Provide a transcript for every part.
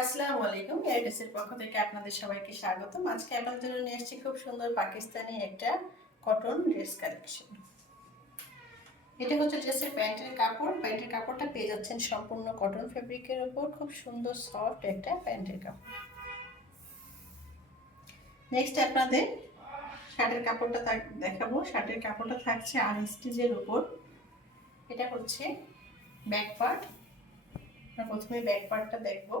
আসসালামু আলাইকুম। এয়ারটেসের পক্ষ থেকে আপনাদের সবাইকে স্বাগতম। আজকে আপনাদের জন্য নিয়ে এসেছি খুব সুন্দর পাকিস্তানি একটা কটন ড্রেস কালেকশন। এটা হচ্ছে ড্রেসের প্যান্টের কাপড়। প্যান্টের কাপড়টা পেয়ে যাচ্ছেন সম্পূর্ণ কটন ফেব্রিকের উপর। খুব সুন্দর সফট একটা প্যান্টের কাপড়। নেক্সট আপনাদের শার্টের কাপড়টা দেখাবো। শার্টের কাপড়টা থাকছে আনস্টিচের উপর। এটা হচ্ছে ব্যাক পার্ট। আমরা প্রথমে ব্যাক পার্টটা দেখবো।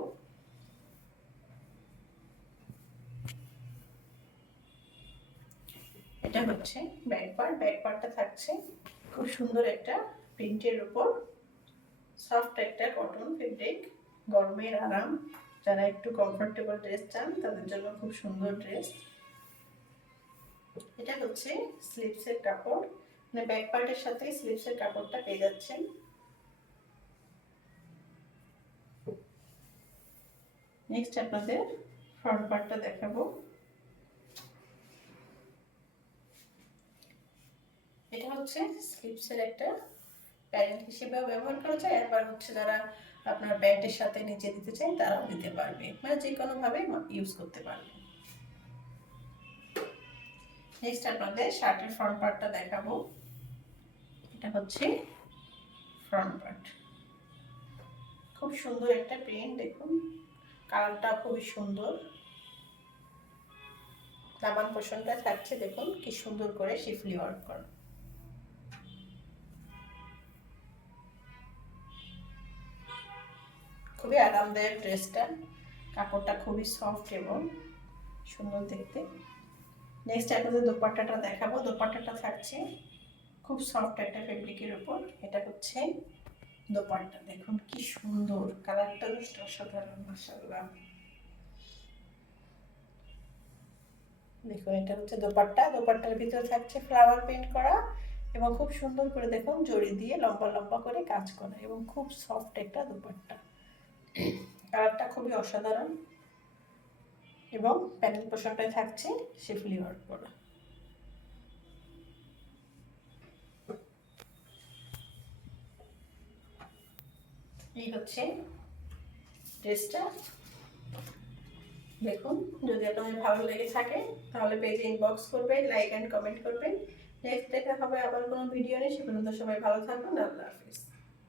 এটা হচ্ছে ব্যাক পার্ট। ব্যাক পার্টটা থাকছে খুব সুন্দর একটা প্রিন্টের উপর, সফট একটা কটন ফেব্রিক। গরমের আরাম, যারা একটু কমফোর্টেবল ড্রেস চান তাদের জন্য খুব সুন্দর ড্রেস। এটা হচ্ছে স্লিভসের কাপড়, মানে ব্যাক পার্টের সাথে স্লিভসের কাপড়টা পেয়ে যাচ্ছেন। নেক্সট আপনাদের ফ্রন্ট পার্টটা দেখাবো। এটা হচ্ছে স্লিভসের একটা প্যান্ট হিসেবেও ব্যবহার করা যায়, আবার হচ্ছে যারা আপনার প্যান্টের সাথে নিচে দিতে চাই তারাও দিতে পারবে, মানে যে কোনোভাবে ইউজ করতে পারবে। নেক্সট আপনাদের শার্টের ফ্রন্ট পার্টটা দেখাবো। এটা হচ্ছে ফ্রন্ট পার্ট। খুব সুন্দর একটা প্রিন্ট, দেখুন কালারটা খুবই সুন্দর। দামান পোর্শনটা থাকছে দেখুন কি সুন্দর করে শিফলি ওয়ার্ক করা। খুবই আরামদায়ক ড্রেসটা, কাপড়টা খুবই সফট এবং সুন্দর দেখতে। নেক্সট আপনাদের দোপাট্টাটা দেখাবো। দোপাট্টাটা থাকছে খুব সফট একটা ফেব্রিকের উপর। এটা হচ্ছে দোপাট্টা, দেখুন কি সুন্দর, কালারটা জাস্ট অসাধারণ, মাশাআল্লাহ। দেখুন এটা হচ্ছে দোপাট্টা। দোপাট্টার ভিতরে থাকছে ফ্লাওয়ার প্রিন্ট করা এবং খুব সুন্দর করে দেখুন জড়ি দিয়ে লম্বা লম্বা করে কাজ করা, এবং খুব সফট একটা দোপাট্টা। কালারটা খুবই অসাধারণ এবং প্যানেল পোর্শনটায় থাকছে শিফলি ওয়ার্ক করা। এই হচ্ছে ড্রেসটা, দেখুন। যদি আপনাদের ভালো লেগে থাকে তাহলে পেজে ইনবক্স করবেন, লাইক অ্যান্ড কমেন্ট করবেন। নেক্সট দেখা হবে আবার কোনো ভিডিও নিয়ে। সে পর্যন্ত সবাই ভালো থাকুন। আল্লাহ হাফিজ।